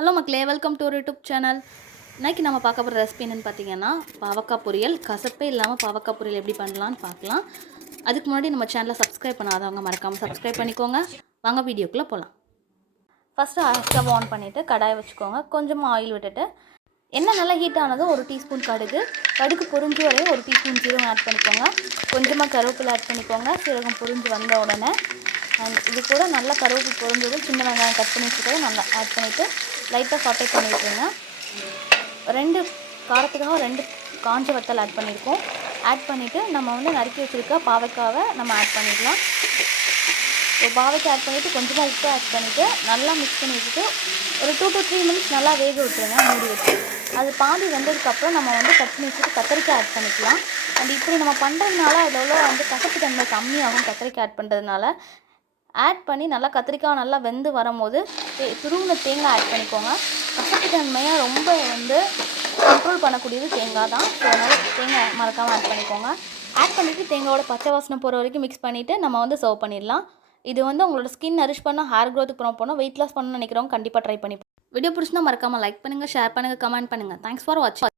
Hello மக்களே, welcome to ஒரு YouTube channel. இன்றைக்கி நம்ம பார்க்க போகிற ரெசிபி என்னென்னு பார்த்தீங்கன்னா பாவக்காய் பொரியல். கசப்பே இல்லாமல் பாவக்காய் பொரியல் எப்படி பண்ணலான்னு பார்க்கலாம். அதுக்கு முன்னாடி நம்ம சேனலை சப்ஸ்கிரைப் பண்ணாதவங்க மறக்காமல் சப்ஸ்கிரைப் பண்ணிக்கோங்க. வாங்க வீடியோக்குள்ளே போகலாம். ஃபஸ்ட்டு ஸ்டவ் ஆன் பண்ணிவிட்டு கடாயை வச்சுக்கோங்க. கொஞ்சமாக ஆயில் விட்டுட்டு எண்ணெய் நல்லா ஹீட் ஆனதும் ஒரு டீஸ்பூன் கடுகு பொரிஞ்சு வரையும் ஒரு டீஸ்பூன் ஜீரகம் ஆட் பண்ணிக்கோங்க. கொஞ்சமாக கருவேப்பிலை ஆட் பண்ணிக்கோங்க. சீரகம் பொரிஞ்சு வந்த உடனே அண்ட் இது கூட நல்லா கருவேப்பிலை பொரிஞ்சதும் சின்ன வெங்காயம் கட் பண்ணி வச்சுக்கிறத நல்லா ஆட் பண்ணிவிட்டு லைட்டாக சாட்டே பண்ணிவிட்டுருங்க. 2 காரத்துக்காக 2 காஞ்ச வத்தல் ஆட் பண்ணியிருக்கோம். ஆட் பண்ணிவிட்டு நம்ம நறுக்கி வச்சுருக்க பாவக்காவை நம்ம ஆட் பண்ணிடலாம். பாவக்காய் ஆட் பண்ணிவிட்டு கொஞ்சமாக உப்பு ஆட் பண்ணிவிட்டு நல்லா மிக்ஸ் பண்ணி வச்சுட்டு ஒரு 2 to 3 மினிட்ஸ் நல்லா வேக விட்டுருங்க மூடி வச்சு. அது பாதி வெந்ததுக்கப்புறம் நம்ம கட் பண்ணி வச்சுட்டு கத்திரிக்காய் ஆட் பண்ணிக்கலாம். அண்ட் இப்படி நம்ம பண்ணுறதுனால அதில் கசப்பு தன்மை கம்மியாகும். கத்திரிக்காய் ஆட் பண்ணுறதுனால ஆட் பண்ணி நல்லா கத்திரிக்காய் நல்லா வெந்து வரும்போது துருவின தேங்காய் ஆட் பண்ணிக்கோங்க. கசப்பு தன்மையை ரொம்ப கண்ட்ரோல் பண்ணக்கூடியது தேங்காய் தான். ஸோ அதனால் தேங்காய் மறக்காமல் ஆட் பண்ணிக்கோங்க. ஆட் பண்ணிவிட்டு தேங்காயோட பச்சை வாசனை போகிற வரைக்கும் மிக்ஸ் பண்ணிவிட்டு நம்ம சர்வ் பண்ணிடலாம். இது உங்களோட ஸ்கின் நரிஷ் பண்ணால் ஹேர் க்ரோத்துக்கு ப்ரொமோட் பண்ணோம். வெயிட் லாஸ் பண்ணணும்னு நினைக்கிறவங்க கண்டிப்பாக ட்ரை பண்ணி. வீடியோ பிடிச்சினா மறக்காமல் லைக் பண்ணுங்கள், ஷேர் பண்ணுங்கள், கமெண்ட் பண்ணுங்கள். தேங்க்ஸ் ஃபார் வாட்சிங்.